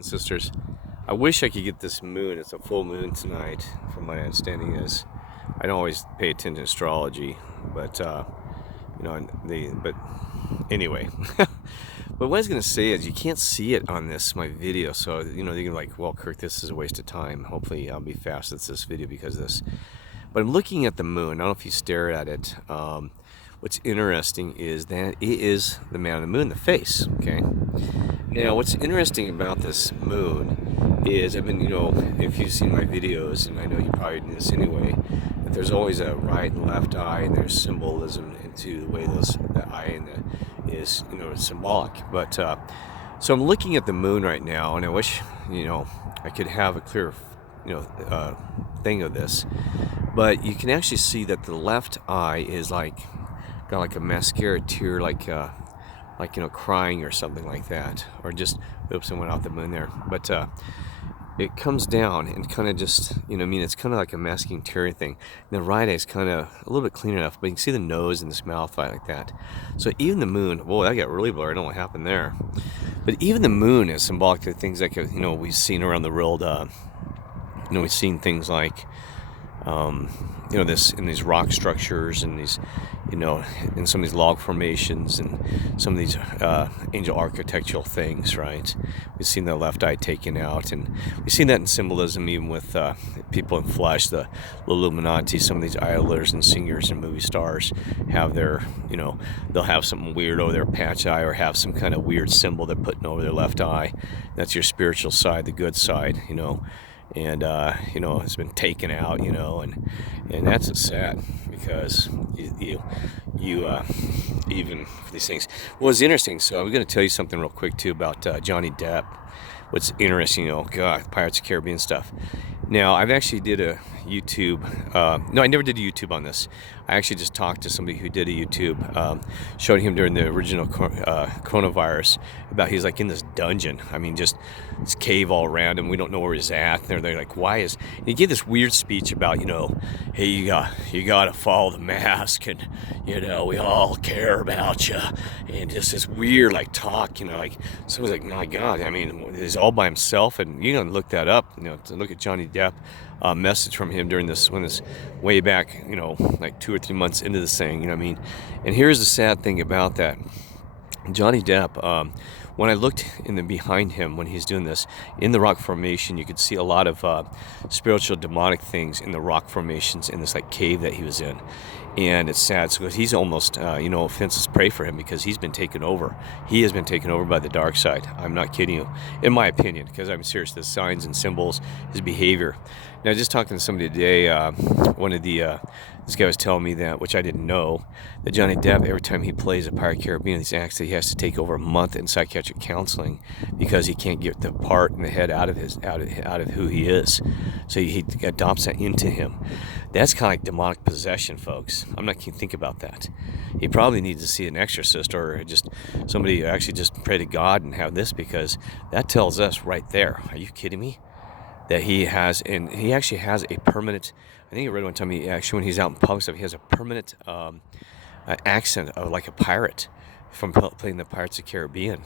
and sisters. I wish I could get this moon. It's a full moon tonight, from my understanding is. I don't always pay attention to astrology, but but anyway. But what I was gonna say is you can't see it on my video, so you're like, well, Kirk, this is a waste of time. Hopefully I'll be fast at this video because of this. But I'm looking at the moon. I don't know if you stare at it. What's interesting is that it is the man on the moon, the face, okay? Now, what's interesting about this moon is, if you've seen my videos, and I know you probably do this anyway, that there's always a right and left eye, and there's symbolism into the way the eye and is, symbolic. But, so I'm looking at the moon right now, and I wish, I could have a clear, thing of this. But you can actually see that the left eye is got like a mascara tear, like crying or something like that, or just oops, I went off the moon there. But it comes down and kind of just it's kind of like a masking tear thing. And the right eye is kind of a little bit clean enough, but you can see the nose and this mouth like that. So even the moon, whoa, that got really blurry. I don't know what happened there. But even the moon is symbolic to things like we've seen around the world. We've seen things like this in these rock structures and these, in some of these log formations and some of these angel architectural things, right? We've seen the left eye taken out, and we've seen that in symbolism even with people in flesh, the Illuminati. Some of these idlers and singers and movie stars have their, they'll have something weird over their patch eye or have some kind of weird symbol they're putting over their left eye. That's your spiritual side, the good side, and it's been taken out, and that's sad because you even for these things. Well, it's interesting. So I'm going to tell you something real quick too about Johnny Depp. What's interesting, God, Pirates of the Caribbean stuff. Now, I've actually did a YouTube. No, I never did a YouTube on this. I actually just talked to somebody who did a YouTube, showed him during the original coronavirus about he's like in this dungeon. Just this cave all around him. We don't know where he's at. And they're like, why is? And he gave this weird speech about, hey, you got to follow the mask, and we all care about you, and just this weird talk, so was like, my God, he's all by himself, and you can look that up, to look at Johnny Depp. Message from him during this way back, like 2 or 3 months into this thing, And here's the sad thing about that. Johnny Depp, when I looked behind him when he's doing this, in the rock formation, you could see a lot of spiritual demonic things in the rock formations in this cave that he was in. And it's sad because he's almost, offenses pray for him because he's been taken over. He has been taken over by the dark side. I'm not kidding you, in my opinion, because I'm serious. The signs and symbols, his behavior. Now, just talking to somebody today, this guy was telling me that, which I didn't know, that Johnny Depp, every time he plays a Pirate Caribbean, these acts, that he has to take over a month in psychiatric counseling because he can't get the part in the head out of who he is. So he adopts that into him. That's kind of like demonic possession, folks. I'm not going to think about that. He probably needs to see an exorcist or just somebody actually just pray to God and have this, because that tells us right there. Are you kidding me? That he actually has a permanent, I think I read one time, when he's out in public stuff, he has a permanent accent of like a pirate from playing the Pirates of the Caribbean.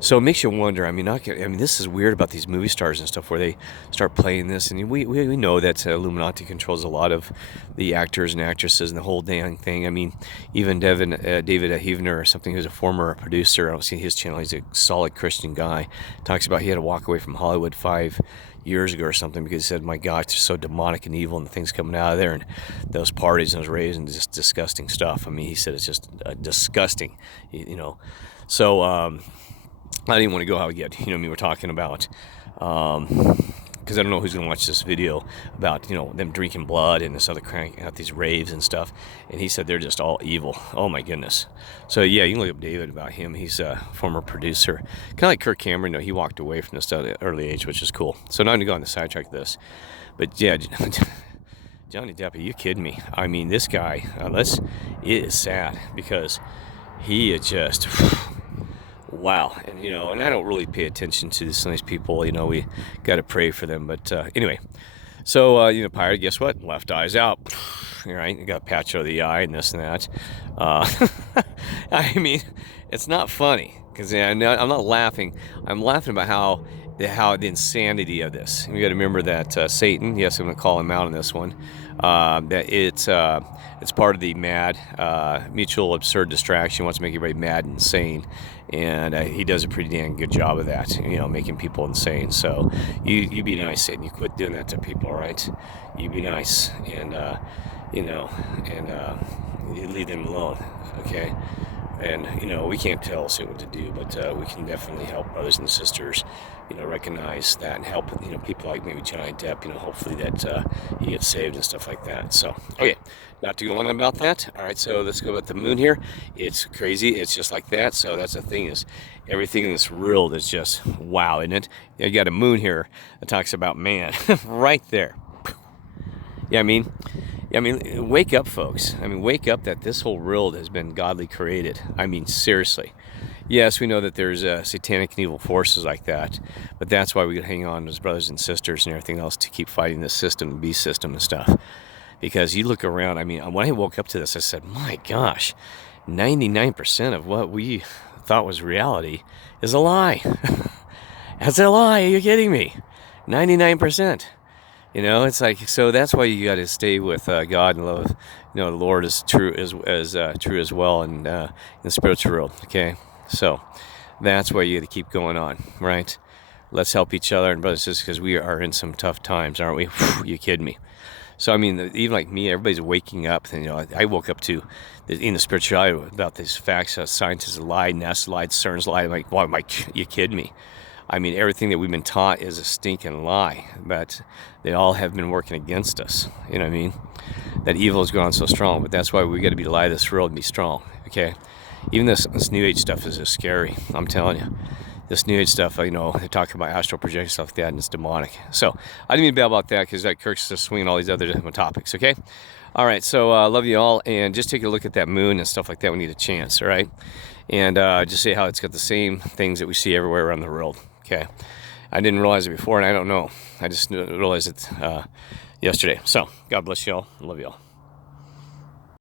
So it makes you wonder, this is weird about these movie stars and stuff where they start playing this, and we know that Illuminati controls a lot of the actors and actresses and the whole dang thing. Even David Heavener or something, who's a former producer, I don't see his channel, he's a solid Christian guy, talks about he had to walk away from Hollywood 5 years ago or something because he said, my God, it's so demonic and evil and the things coming out of there and those parties and those raves and just disgusting stuff. He said it's just disgusting, So I didn't want to go out yet. We're talking about, because I don't know who's going to watch this video about, them drinking blood and this other crank out these raves and stuff. And he said they're just all evil. Oh my goodness. So yeah, you can look up David about him. He's a former producer, kind of like Kirk Cameron. He walked away from this at an early age, which is cool. So now I'm going to go on the sidetrack of this. But yeah, Johnny Depp, are you kidding me? This guy, it is sad because he is just... Wow. And I don't really pay attention to some of these people. We got to pray for them. But anyway, so, pirate, guess what? Left eye's out. Right? You got a patch over the eye and this and that. It's not funny because I'm not laughing. I'm laughing about how how the insanity of this. You got to remember that Satan, yes, I'm going to call him out on this one, that it's part of the mad, mutual absurd distraction. Wants to make everybody mad and insane, and he does a pretty damn good job of that. You know, making people insane. So you be nice, Satan. You quit doing that to people, all right? You be nice, and you know, and you leave them alone, okay? And, you know, we can't tell Satan what to do, but we can definitely help brothers and sisters, you know, recognize that and help, you know, people like maybe Johnny Depp, you know, hopefully that he gets saved and stuff like that. So, okay, not to go on about that. All right, so let's go about the moon here. It's crazy. It's just like that. So that's the thing is everything in this world is just wow, isn't it? You got a moon here that talks about man right there. Yeah, I mean, wake up, folks. I mean, wake up that this whole world has been godly created. I mean, seriously. Yes, we know that there's satanic and evil forces like that, but that's why we can hang on as brothers and sisters and everything else to keep fighting this system, the beast system and stuff. Because you look around, I mean, when I woke up to this, I said, my gosh, 99% of what we thought was reality is a lie. That's a lie. Are you kidding me? 99%. You know, it's like, so that's why you got to stay with God and love. You know, the Lord is true as true as well in the spiritual world. Okay, so that's why you got to keep going on, right? Let's help each other and brothers and sisters because we are in some tough times, aren't we? Whew, you kidding me? So I mean, even like me, everybody's waking up. And, you know, I woke up to in the spirituality about these facts. Scientists lied, NASA lied, CERN's lied. I'm like, wow, you kidding me? I mean, everything that we've been taught is a stinking lie, but they all have been working against us. You know what I mean? That evil has gone so strong, but that's why we got to be the light of this world and be strong, okay? Even this New Age stuff is just scary, I'm telling you. This New Age stuff, you know, they talk about astral projection, stuff like that, and it's demonic. So, I didn't mean to bail about that because that Kirk's just swinging all these other different topics, okay? All right, so love you all, and just take a look at that moon and stuff like that when you get a chance, all right? And just see how it's got the same things that we see everywhere around the world. Okay, I didn't realize it before, and I don't know. I just realized it yesterday. So, God bless y'all. Love y'all.